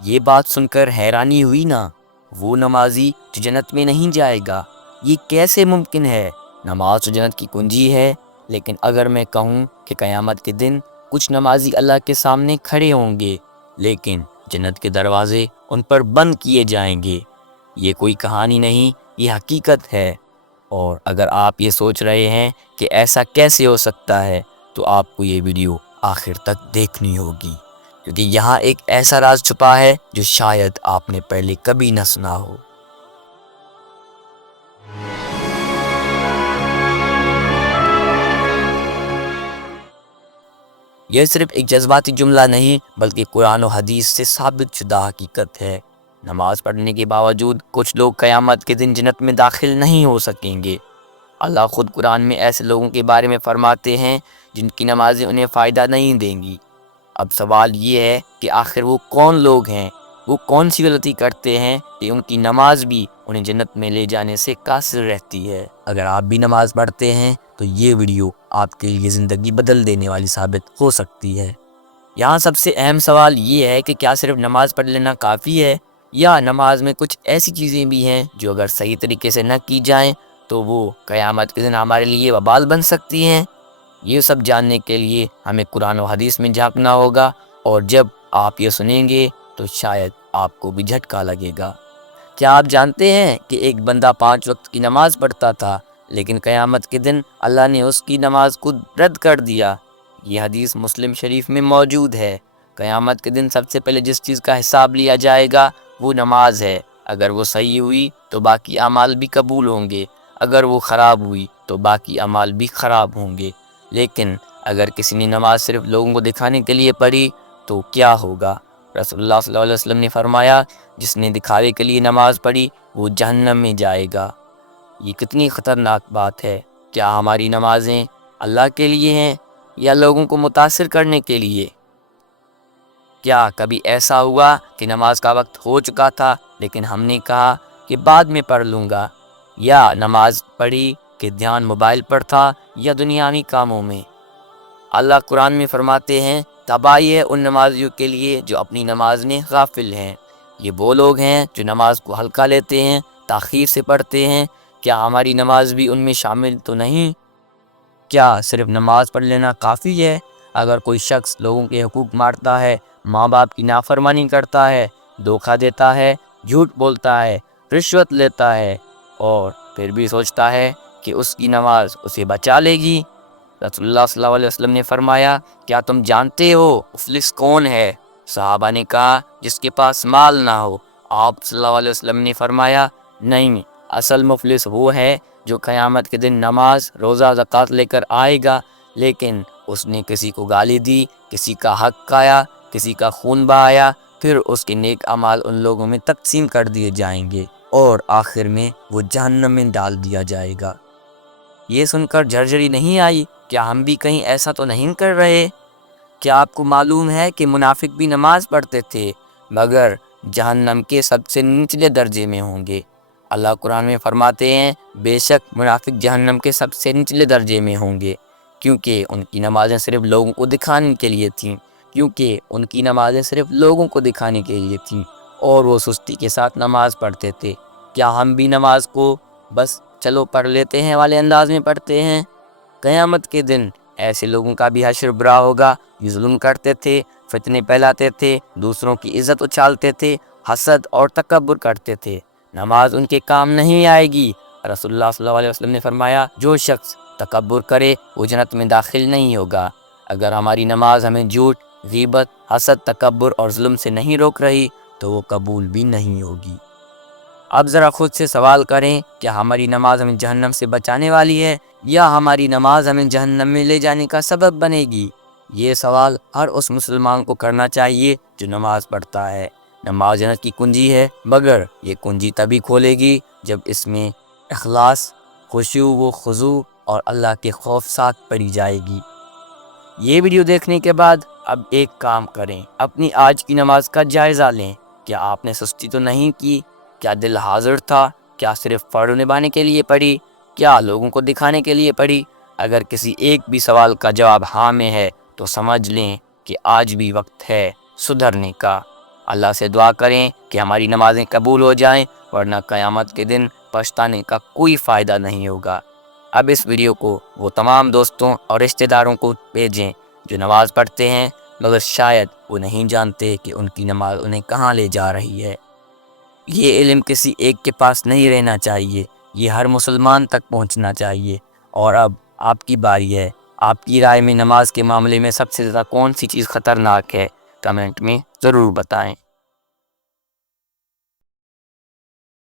یہ بات سن کر حیرانی ہوئی نا؟ وہ نمازی جو جنت میں نہیں جائے گا، یہ کیسے ممکن ہے؟ نماز تو جنت کی کنجی ہے، لیکن اگر میں کہوں کہ قیامت کے دن کچھ نمازی اللہ کے سامنے کھڑے ہوں گے، لیکن جنت کے دروازے ان پر بند کیے جائیں گے، یہ کوئی کہانی نہیں، یہ حقیقت ہے۔ اور اگر آپ یہ سوچ رہے ہیں کہ ایسا کیسے ہو سکتا ہے، تو آپ کو یہ ویڈیو آخر تک دیکھنی ہوگی، کیونکہ یہاں ایک ایسا راز چھپا ہے جو شاید آپ نے پہلے کبھی نہ سنا ہو۔ یہ صرف ایک جذباتی جملہ نہیں، بلکہ قرآن و حدیث سے ثابت شدہ حقیقت ہے۔ نماز پڑھنے کے باوجود کچھ لوگ قیامت کے دن جنت میں داخل نہیں ہو سکیں گے۔ اللہ خود قرآن میں ایسے لوگوں کے بارے میں فرماتے ہیں جن کی نمازیں انہیں فائدہ نہیں دیں گی۔ اب سوال یہ ہے کہ آخر وہ کون لوگ ہیں؟ وہ کون سی غلطی کرتے ہیں کہ ان کی نماز بھی انہیں جنت میں لے جانے سے قاصر رہتی ہے؟ اگر آپ بھی نماز پڑھتے ہیں تو یہ ویڈیو آپ کے لیے زندگی بدل دینے والی ثابت ہو سکتی ہے۔ یہاں سب سے اہم سوال یہ ہے کہ کیا صرف نماز پڑھ لینا کافی ہے، یا نماز میں کچھ ایسی چیزیں بھی ہیں جو اگر صحیح طریقے سے نہ کی جائیں تو وہ قیامت کے دن ہمارے لیے وبال بن سکتی ہیں؟ یہ سب جاننے کے لیے ہمیں قرآن و حدیث میں جھانکنا ہوگا، اور جب آپ یہ سنیں گے تو شاید آپ کو بھی جھٹکا لگے گا۔ کیا آپ جانتے ہیں کہ ایک بندہ 5 وقت کی نماز پڑھتا تھا، لیکن قیامت کے دن اللہ نے اس کی نماز کو رد کر دیا؟ یہ حدیث مسلم شریف میں موجود ہے۔ قیامت کے دن سب سے پہلے جس چیز کا حساب لیا جائے گا وہ نماز ہے۔ اگر وہ صحیح ہوئی تو باقی اعمال بھی قبول ہوں گے، اگر وہ خراب ہوئی تو باقی اعمال بھی خراب ہوں گے۔ لیکن اگر کسی نے نماز صرف لوگوں کو دکھانے کے لیے پڑھی تو کیا ہوگا؟ رسول اللہ صلی اللہ علیہ وسلم نے فرمایا، جس نے دکھاوے کے لیے نماز پڑھی وہ جہنم میں جائے گا۔ یہ کتنی خطرناک بات ہے۔ کیا ہماری نمازیں اللہ کے لیے ہیں یا لوگوں کو متاثر کرنے کے لیے؟ کیا کبھی ایسا ہوا کہ نماز کا وقت ہو چکا تھا لیکن ہم نے کہا کہ بعد میں پڑھ لوں گا، یا نماز پڑھی کہ دھیان موبائل پر تھا یا دنیاوی کاموں میں؟ اللہ قرآن میں فرماتے ہیں، تباہی ہے ان نمازیوں کے لیے جو اپنی نماز میں غافل ہیں۔ یہ وہ لوگ ہیں جو نماز کو ہلکا لیتے ہیں، تاخیر سے پڑھتے ہیں۔ کیا ہماری نماز بھی ان میں شامل تو نہیں؟ کیا صرف نماز پڑھ لینا کافی ہے؟ اگر کوئی شخص لوگوں کے حقوق مارتا ہے، ماں باپ کی نافرمانی کرتا ہے، دھوکہ دیتا ہے، جھوٹ بولتا ہے، رشوت لیتا ہے، اور پھر بھی سوچتا ہے کہ اس کی نماز اسے بچا لے گی؟ رسول اللہ صلی اللہ علیہ وسلم نے فرمایا، کیا تم جانتے ہو مفلس کون ہے؟ صحابہ نے کہا، جس کے پاس مال نہ ہو۔ آپ صلی اللہ علیہ وسلم نے فرمایا، نہیں، اصل مفلس وہ ہے جو قیامت کے دن نماز، روزہ، زکوٰۃ لے کر آئے گا، لیکن اس نے کسی کو گالی دی، کسی کا حق کھایا، کسی کا خون بہایا، پھر اس کے نیک اعمال ان لوگوں میں تقسیم کر دیے جائیں گے، اور آخر میں وہ جہنم میں ڈال دیا جائے گا۔ یہ سن کر جھرجھری نہیں آئی؟ کیا ہم بھی کہیں ایسا تو نہیں کر رہے؟ کیا آپ کو معلوم ہے کہ منافق بھی نماز پڑھتے تھے، مگر جہنم کے سب سے نچلے درجے میں ہوں گے؟ اللہ قرآن میں فرماتے ہیں، بے شک منافق جہنم کے سب سے نچلے درجے میں ہوں گے، کیونکہ ان کی نمازیں صرف لوگوں کو دکھانے کے لیے تھیں، اور وہ سستی کے ساتھ نماز پڑھتے تھے۔ کیا ہم بھی نماز کو بس چلو پڑھ لیتے ہیں والے انداز میں پڑھتے ہیں؟ قیامت کے دن ایسے لوگوں کا بھی حشر برا ہوگا جو ظلم کرتے تھے، فتنے پھیلاتے تھے، دوسروں کی عزت اچھالتے تھے، حسد اور تکبر کرتے تھے۔ نماز ان کے کام نہیں آئے گی۔ رسول اللہ صلی اللہ علیہ وسلم نے فرمایا، جو شخص تکبر کرے وہ جنت میں داخل نہیں ہوگا۔ اگر ہماری نماز ہمیں جھوٹ، غیبت، حسد، تکبر اور ظلم سے نہیں روک رہی تو وہ قبول بھی نہیں ہوگی۔ اب ذرا خود سے سوال کریں، کیا ہماری نماز ہمیں جہنم سے بچانے والی ہے، یا ہماری نماز ہمیں جہنم میں لے جانے کا سبب بنے گی؟ یہ سوال ہر اس مسلمان کو کرنا چاہیے جو نماز پڑھتا ہے۔ نماز جنت کی کنجی ہے، مگر یہ کنجی تبھی کھولے گی جب اس میں اخلاص، خشوع و خضوع اور اللہ کے خوف ساتھ پڑھی جائے گی۔ یہ ویڈیو دیکھنے کے بعد اب ایک کام کریں، اپنی آج کی نماز کا جائزہ لیں۔ کیا آپ نے سستی تو نہیں کی؟ کیا دل حاضر تھا؟ کیا صرف فرض نبھانے کے لیے پڑھی؟ کیا لوگوں کو دکھانے کے لیے پڑھی؟ اگر کسی ایک بھی سوال کا جواب ہاں میں ہے تو سمجھ لیں کہ آج بھی وقت ہے سدھرنے کا۔ اللہ سے دعا کریں کہ ہماری نمازیں قبول ہو جائیں، ورنہ قیامت کے دن پچھتانے کا کوئی فائدہ نہیں ہوگا۔ اب اس ویڈیو کو وہ تمام دوستوں اور رشتہ داروں کو بھیجیں جو نماز پڑھتے ہیں مگر شاید وہ نہیں جانتے کہ ان کی نماز انہیں کہاں لے جا رہی ہے۔ یہ علم کسی ایک کے پاس نہیں رہنا چاہیے، یہ ہر مسلمان تک پہنچنا چاہیے۔ اور اب آپ کی باری ہے، آپ کی رائے میں نماز کے معاملے میں سب سے زیادہ کون سی چیز خطرناک ہے؟ کمنٹ میں ضرور بتائیں۔